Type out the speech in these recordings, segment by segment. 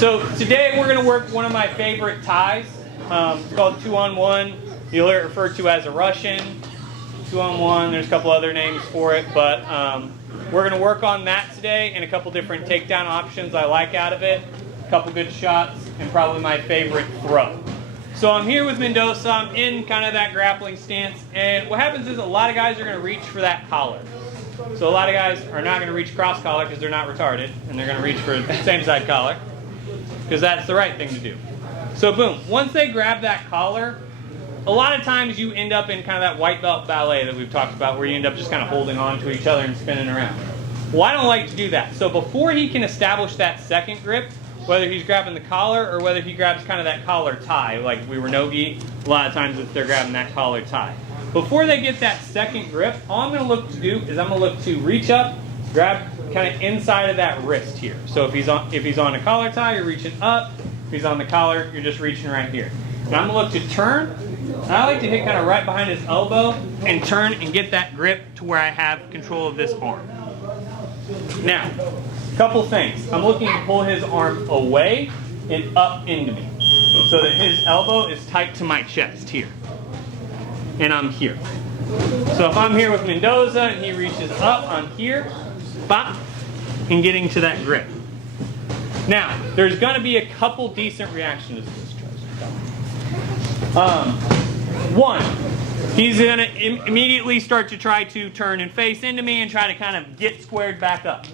So today we're going to work one of my favorite ties. It's called 2-on-1. You'll hear it referred to as a Russian. 2-on-1. There's a couple other names for it, but we're going to work on that today and a couple different takedown options I like out of it. A couple good shots and probably my favorite throw. So I'm here with Mendoza. I'm in kind of that grappling stance, and what happens is a lot of guys are going to reach for that collar. So a lot of guys are not going to reach cross collar because they're not retarded, and they're going to reach for the same side collar because that's the right thing to do. So boom, once they grab that collar, a lot of times you end up in kind of that white belt ballet that we've talked about where you end up just kind of holding on to each other and spinning around. Well, I don't like to do that. So before he can establish that second grip, whether he's grabbing the collar or whether he grabs kind of that collar tie, like we were no-gi, a lot of times if they're grabbing that collar tie. Before they get that second grip, all I'm going to look to do is I'm going to look to reach up, grab kind of inside of that wrist here. So if he's on a collar tie, you're reaching up. If he's on the collar, you're just reaching right here. And I'm going to look to turn. And I like to hit kind of right behind his elbow and turn and get that grip to where I have control of this arm. Now, a couple things. I'm looking to pull his arm away and up into me so that his elbow is tight to my chest here. And I'm here. So if I'm here with Mendoza and he reaches up, I'm here, bop, and getting to that grip. Now, there's going to be a couple decent reactions to this. One, he's going to immediately start to try to turn and face into me and try to kind of get squared back up.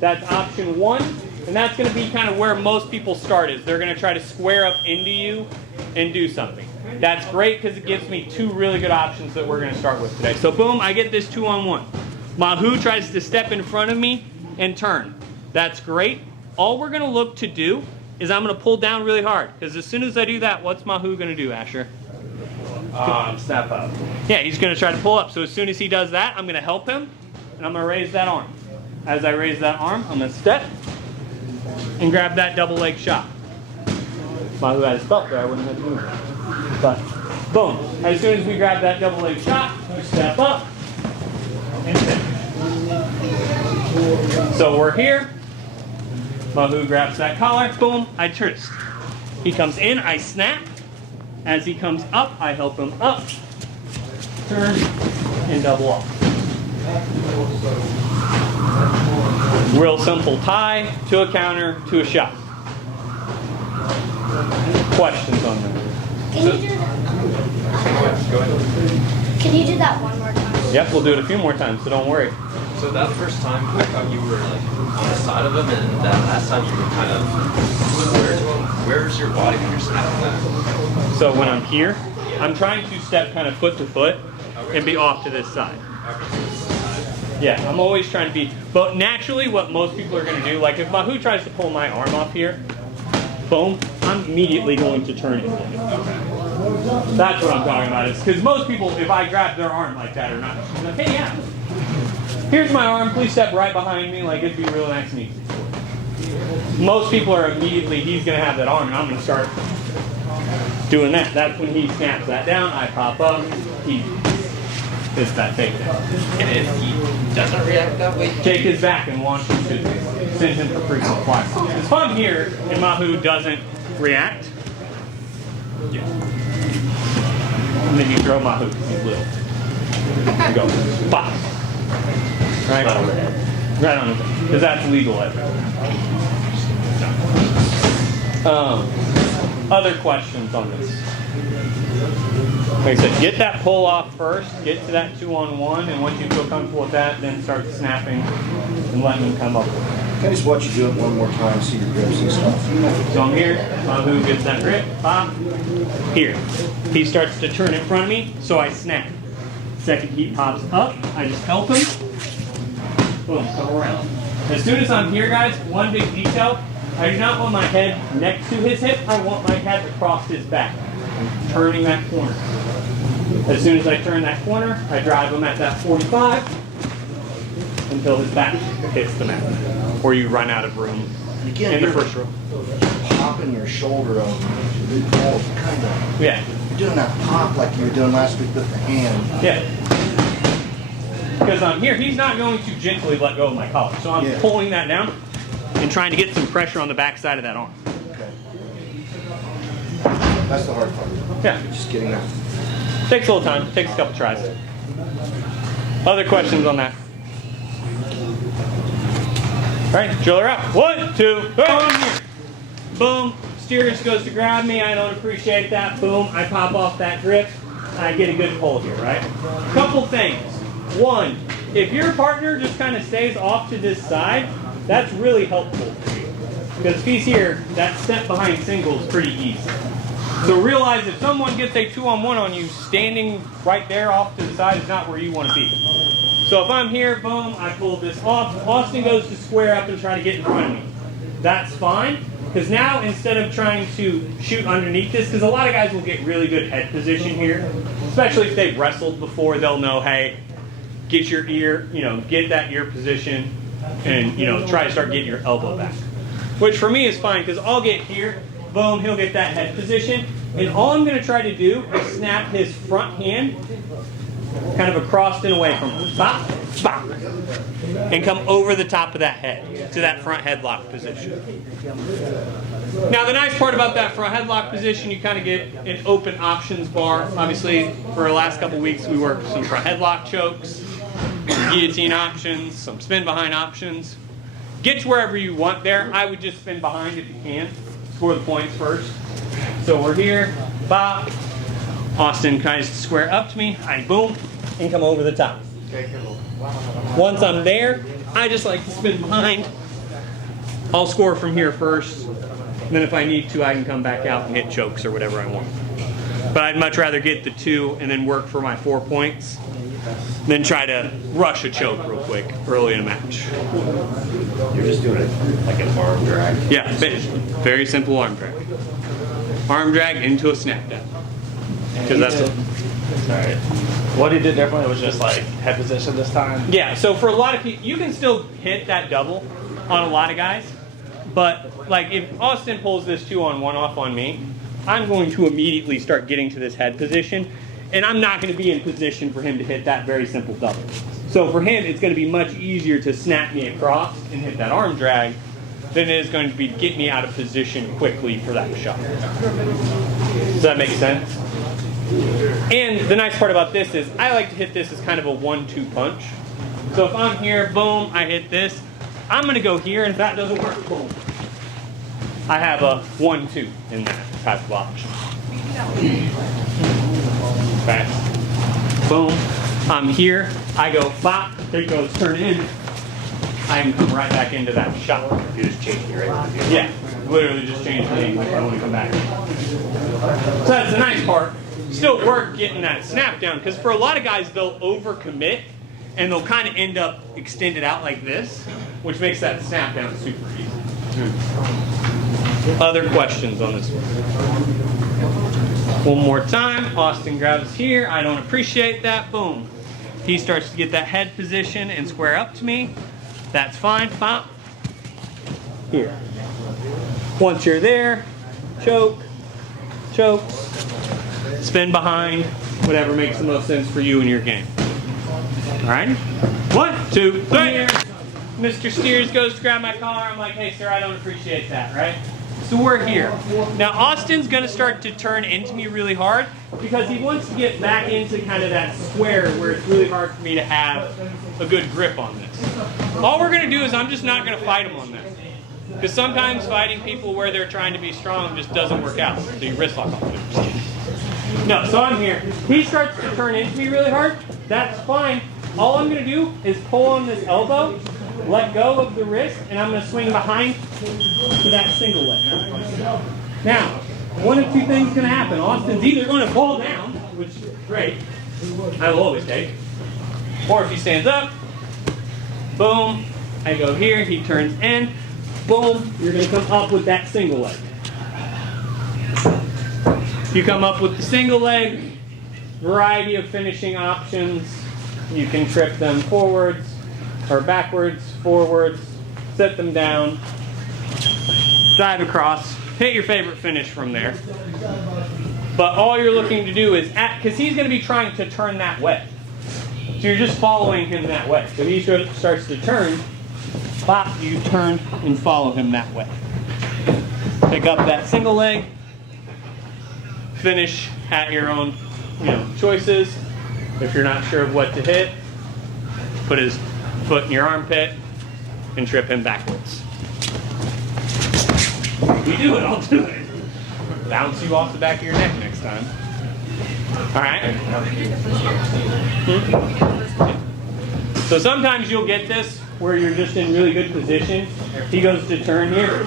That's option one, and that's going to be kind of where most people start is. They're going to try to square up into you and do something. That's great because it gives me two really good options that we're going to start with today. So boom, I get this 2-on-1. Mahu tries to step in front of me and turn. That's great. All we're going to look to do is I'm going to pull down really hard because as soon as I do that, what's Mahu going to do, Asher? Snap up. Yeah, he's going to try to pull up. So as soon as he does that, I'm going to help him and I'm going to raise that arm. As I raise that arm, I'm going to step and grab that double leg shot. Mahu had his belt there, I wouldn't have to move. But boom, as soon as we grab that double leg shot, we step up and finish. So we're here. Mahu grabs that collar, boom, I twist. He comes in, I snap. As he comes up, I help him up, turn, and double off. Real simple tie to a counter to a shot. Questions on that? Can you do that? Go ahead. Can you do that one more time? Yep, we'll do it a few more times, so don't worry. So that first time, I thought you were like on the side of him, and that last time you were kind of square to him. Where's your body when you're snapping that? So when I'm here, I'm trying to step kind of foot to foot and be off to this side. Yeah, I'm always trying to be, but naturally what most people are going to do, like if Mahu tries to pull my arm off here, boom, I'm immediately going to turn it. That's what I'm talking about. Is because most people, if I grab their arm like that or not, like, hey, yeah, here's my arm, please step right behind me, like it'd be real nice and easy. Most people are immediately, he's going to have that arm and I'm going to start doing that. That's when he snaps that down, I pop up, he hits that takedown. And if he doesn't react that way, Take his back and launch him to send him for frequent fly. It's fun here, and Mahu doesn't react. Yeah. And then you throw Mahu, he's little. You go, pop. Right on the head. Right on the head. Because that's legal other questions on this? Like I said, get that pull off first, get to that 2-on-1, and once you feel comfortable with that, then start snapping and letting them come up with it. Can I just watch you do it one more time, see your grips and stuff? So I'm here, Mahu gets that grip, pop, here. He starts to turn in front of me, so I snap. Second he pops up, I just help him, boom, come around. As soon as I'm here, guys, one big detail, I do not want my head next to his hip, I want my head across his back. I'm turning that corner. As soon as I turn that corner, I drive him at that 45 until his back hits the mat. Or you run out of room in the first row. Popping your shoulder up. Kind of. Yeah. You're doing that pop like you were doing last week with the hand. Yeah. Because I'm here, he's not going to gently let go of my collar. So I'm pulling that down and trying to get some pressure on the backside of that arm. Okay. That's the hard part. Yeah. Just getting that. Takes a little time. Takes a couple tries. Other questions on that? All right, drill her up. 1, 2, 3. Boom. Steer just goes to grab me. I don't appreciate that. Boom. I pop off that grip. I get a good pull here, right? Couple things. One, if your partner just kind of stays off to this side, that's really helpful for you. Because if he's here, that step behind single is pretty easy. So realize if someone gets a 2-on-1 on you, standing right there off to the side is not where you want to be. So if I'm here, boom, I pull this off. Austin goes to square up and try to get in front of me. That's fine, because now instead of trying to shoot underneath this, because a lot of guys will get really good head position here, especially if they've wrestled before, they'll know, hey, get your ear, get that ear position, and try to start getting your elbow back. Which for me is fine, because I'll get here, boom, he'll get that head position, and all I'm going to try to do is snap his front hand kind of across and away from him. Bop, bop. And come over the top of that head to that front headlock position. Now the nice part about that front headlock position, you kind of get an open options bar. Obviously, for the last couple weeks, we worked some front headlock chokes, guillotine options, some spin behind options. Get to wherever you want there. I would just spin behind if you can. Score the points first. So we're here, bop. Austin tries to square up to me. I boom, and come over the top. Once I'm there, I just like to spin behind. I'll score from here first. And then if I need to, I can come back out and hit chokes or whatever I want. But I'd much rather get the 2 and then work for my 4 points than try to rush a choke real quick early in a match. You're just doing it like an arm drag. Yeah, very simple arm drag. Arm drag into a snap down. Because that's it. Alright. What he did differently was just like head position this time? Yeah, so for a lot of people, you can still hit that double on a lot of guys. But like if Austin pulls this 2-on-1 off on me, I'm going to immediately start getting to this head position. And I'm not going to be in position for him to hit that very simple double. So for him, it's going to be much easier to snap me across and hit that arm drag than it is going to be to get me out of position quickly for that shot. Does that make sense? And the nice part about this is I like to hit this as kind of a 1-2 punch. So if I'm here, boom, I hit this. I'm going to go here, and if that doesn't work, boom. I have a 1-2 in that type of option. Fast. Boom. I'm here. I go bop. It goes turn in. I can come right back into that shot. You're just changing your angle. Yeah. Literally just change the angle if I want to come back. So that's the nice part. Still work getting that snap down, because for a lot of guys, they'll overcommit and they'll kind of end up extended out like this, which makes that snap down super easy. Other questions on this one? One more time. Austin grabs here. I don't appreciate that. Boom. He starts to get that head position and square up to me. That's fine. Pop. Here. Once you're there, choke, choke, spin behind, whatever makes the most sense for you in your game. All right? 1, 2, 3. Mr. Steers goes to grab my collar. I'm like, hey, sir, I don't appreciate that, right? So we're here. Now, Austin's going to start to turn into me really hard because he wants to get back into kind of that square where it's really hard for me to have a good grip on this. All we're going to do is I'm just not going to fight him on this. Because sometimes fighting people where they're trying to be strong just doesn't work out. So you wrist lock off them. No, so I'm here. He starts to turn into me really hard. That's fine. All I'm going to do is pull on this elbow, let go of the wrist, and I'm going to swing behind to that single leg. Now, one of 2 things is going to happen. Austin's either going to fall down, which is great, I will always take, or if he stands up, boom, I go here, he turns in, boom, you're going to come up with that single leg. You come up with the single leg, variety of finishing options. You can trip them forwards or backwards, forwards, set them down, drive across, hit your favorite finish from there. But all you're looking to do is, because he's going to be trying to turn that way. So you're just following him that way. So he starts to turn, spot, you turn and follow him that way. Pick up that single leg, finish at your own choices. If you're not sure of what to hit, put his foot in your armpit and trip him backwards. You do it, I'll do it. Bounce you off the back of your neck next time. All right? So sometimes you'll get this where you're just in really good position. He goes to turn here,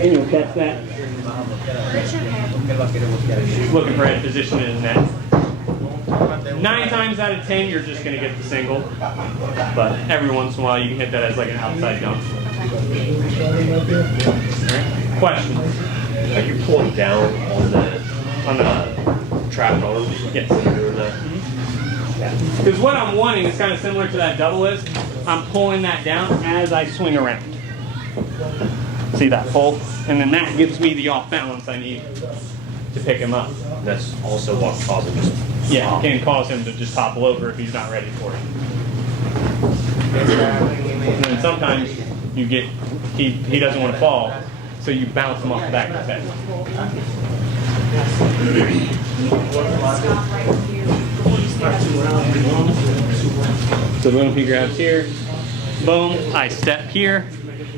and you'll catch that. Looking for a position in the net. 9 times out of 10, you're just going to get the single. But every once in a while, you can hit that as like an outside jump. Questions? Are you pulling down on the trapped arm? Yes. Because what I'm wanting is kind of similar to that double is. I'm pulling that down as I swing around. See that pull? And then that gives me the off balance I need to pick him up. That's also what causes him to Yeah, it can cause him to just topple over if he's not ready for it. And then sometimes you get, he doesn't want to fall, so you bounce him off the back of his head. So boom, he grabs here. Boom, I step here.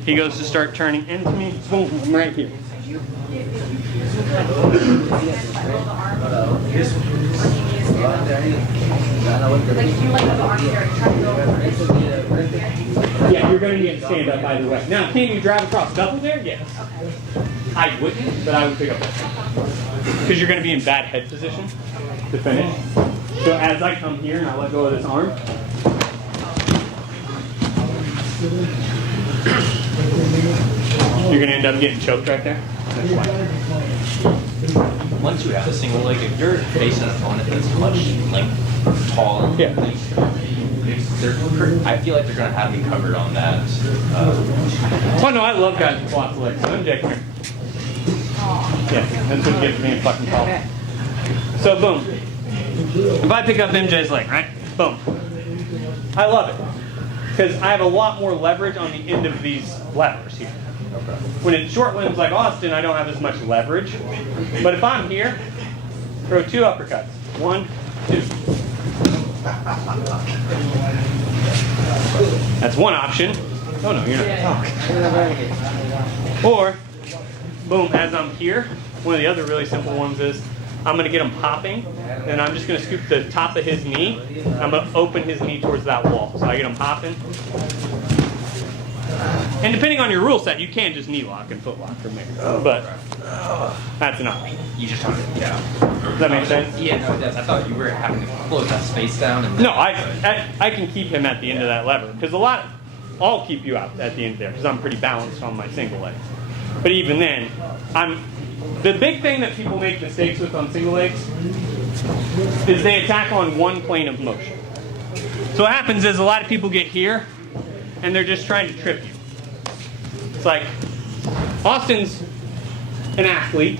He goes to start turning into me. Boom, I'm right here. Yeah, you're going to need to stand up either way. Now, can you drive across double there? Yes. I wouldn't, but I would pick up that. Because you're going to be in bad head position to finish. So as I come here and I let go of this arm, you're going to end up getting choked right there. That's why. Once you have a single leg, if you're facing an opponent that's much taller, Yeah. I feel like they're going to have me covered on that. Oh no, I love guys with lots of legs. I'm Jack here. Yeah, that's what gets me in fucking trouble. So boom. If I pick up MJ's leg, right? Boom. I love it. Because I have a lot more leverage on the end of these levers here. When it's short limbs like Austin, I don't have as much leverage. But if I'm here, throw 2 uppercuts. 1, 2. That's one option. Oh no, you're not. Or, boom, as I'm here, one of the other really simple ones is I'm going to get him popping, and I'm just going to scoop the top of his knee. I'm going to open his knee towards that wall. So I get him popping. And depending on your rule set, you can just knee lock and foot lock from there. But that's an option. You just talking, yeah. Does that make sense? Yeah, no, it does. I thought you were having to close that space down. And No, I can keep him at the end of that lever. Because I'll keep you out at the end there because I'm pretty balanced on my single leg. But even then, the big thing that people make mistakes with on single legs is they attack on one plane of motion. So what happens is a lot of people get here and they're just trying to trip you. It's like, Austin's an athlete.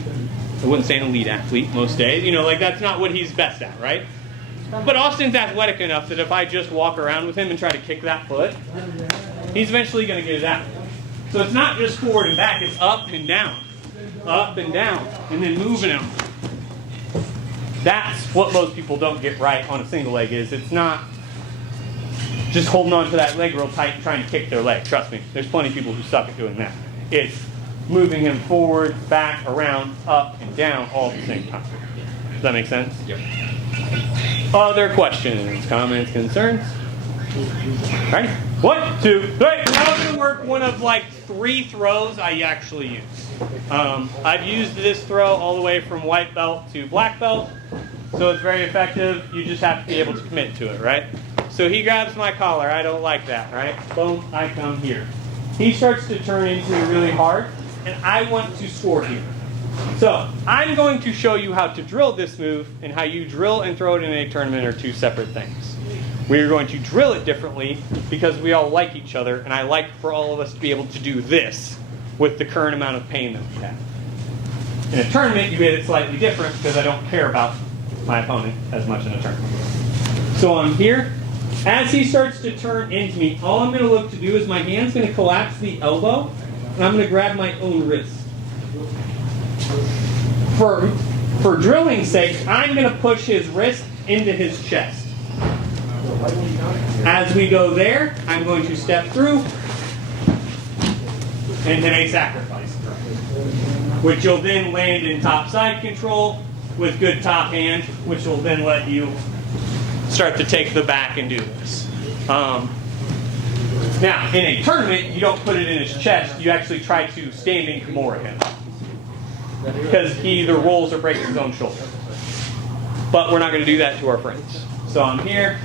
I wouldn't say an elite athlete most days. That's not what he's best at, right? But Austin's athletic enough that if I just walk around with him and try to kick that foot, he's eventually going to get it out. So it's not just forward and back, it's up and down, and then moving him. That's what most people don't get right on a single leg is. It's not just holding on to that leg real tight and trying to kick their leg. Trust me, there's plenty of people who suck at doing that. It's moving him forward, back, around, up, and down all at the same time. Does that make sense? Yep. Other questions, comments, concerns? Ready? 1, 2, 3. I'm going to work one of 3 throws I actually use. I've used this throw all the way from white belt to black belt, so it's very effective. You just have to be able to commit to it, right? So he grabs my collar. I don't like that, right? Boom, I come here. He starts to turn into me really hard, and I want to score here. So I'm going to show you how to drill this move, and how you drill and throw it in a tournament are 2 separate things. We are going to drill it differently because we all like each other, and I like for all of us to be able to do this with the current amount of pain that we have. In a tournament, you get it slightly different because I don't care about my opponent as much in a tournament. So I'm here, As he starts to turn into me, all I'm going to look to do is my hand's going to collapse the elbow, and I'm going to grab my own wrist. For drilling's sake, I'm going to push his wrist into his chest. As we go there, I'm going to step through and hit a sacrifice throw, which you'll then land in top side control with good top hand, which will then let you start to take the back and do this. Now, in a tournament, you don't put it in his chest. You actually try to standing Kimura him, because he either rolls or breaks his own shoulder. But we're not going to do that to our friends. So I'm here,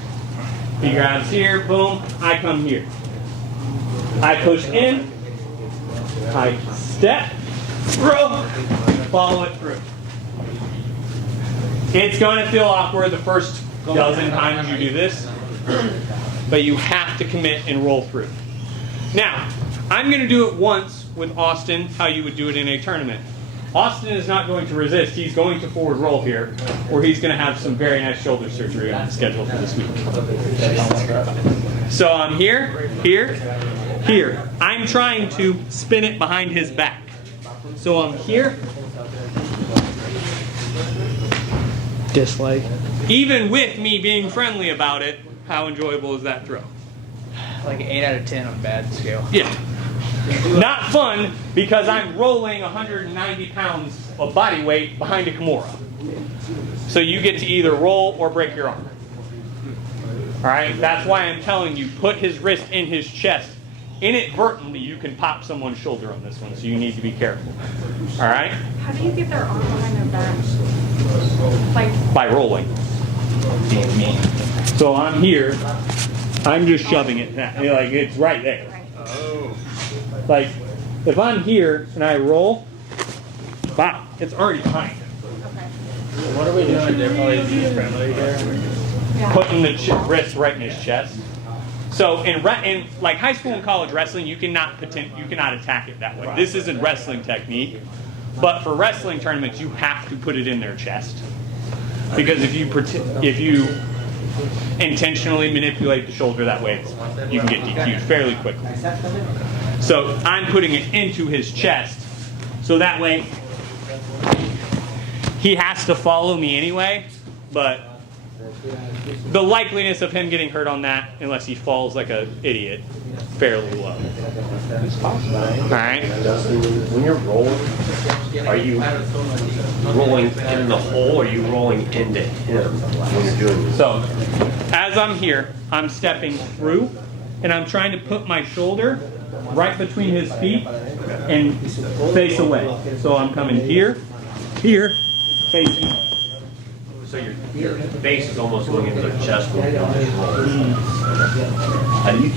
he grabs here, boom, I come here. I push in, I step, throw, follow it through. It's going to feel awkward the first dozen times you do this, but you have to commit and roll through. Now, I'm going to do it once with Austin, how you would do it in a tournament. Austin is not going to resist. He's going to forward roll here, or he's going to have some very nice shoulder surgery on the schedule for this week. So I'm here, here, here. I'm trying to spin it behind his back. So I'm here. Dislike. Even with me being friendly about it, how enjoyable is that throw? Like an 8 out of 10 on a bad scale. Yeah. Not fun, because I'm rolling 190 pounds of body weight behind a Kimura. So you get to either roll or break your arm. Alright? That's why I'm telling you, put his wrist in his chest. Inadvertently, you can pop someone's shoulder on this one, so you need to be careful. Alright? How do you get their arm behind their back? Like, By rolling. So I'm here. I'm just shoving it. Like, it's right there. Like, if I'm here and I roll, wow, it's already behind him. What are we doing differently to be friendly here? Putting the wrist right in his chest. So in like high school and college wrestling, you cannot attack it that way. This isn't wrestling technique, but for wrestling tournaments, you have to put it in their chest, because if you intentionally manipulate the shoulder that way, you can get DQ'd fairly quickly. So I'm putting it into his chest, so that way he has to follow me anyway, but the likeliness of him getting hurt on that, unless he falls like an idiot, fairly low. Alright? When you're rolling, are you rolling in the hole, or are you rolling into him when you're doing this? So, as I'm here, I'm stepping through, and I'm trying to put my shoulder right between his feet and face away. So I'm coming here, here, facing away. So your face is almost going into their chest when you're rolling. I'm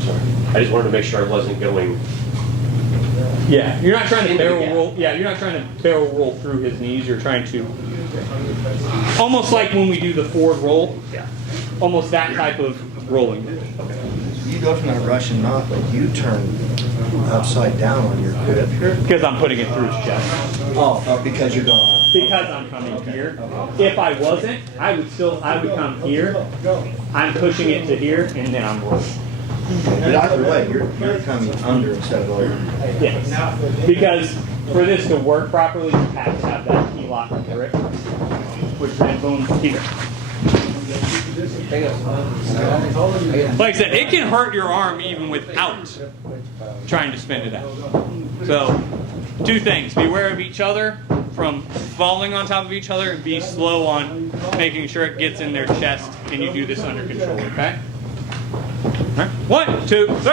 sorry. I just wanted to make sure I wasn't going. Yeah, you're not trying to barrel roll. Yeah, you're not trying to barrel roll through his knees. You're trying to, almost like when we do the forward roll. Yeah. Almost that type of rolling. You go from that Russian knot, but you turn upside down on your grip here. Because I'm putting it through his chest. Oh, because you're going. Because I'm coming here. If I wasn't, I would come here. I'm pushing it to here, and then I'm rolling. But either way, you're coming under instead of over. Yes. Because for this to work properly, you have to have that key lock grip, which then boom here. Like I said, it can hurt your arm even without trying to spin it out. So, two things. Beware of each other from falling on top of each other, and be slow on making sure it gets in their chest, and you do this under control, okay? All right. 1, 2, 3.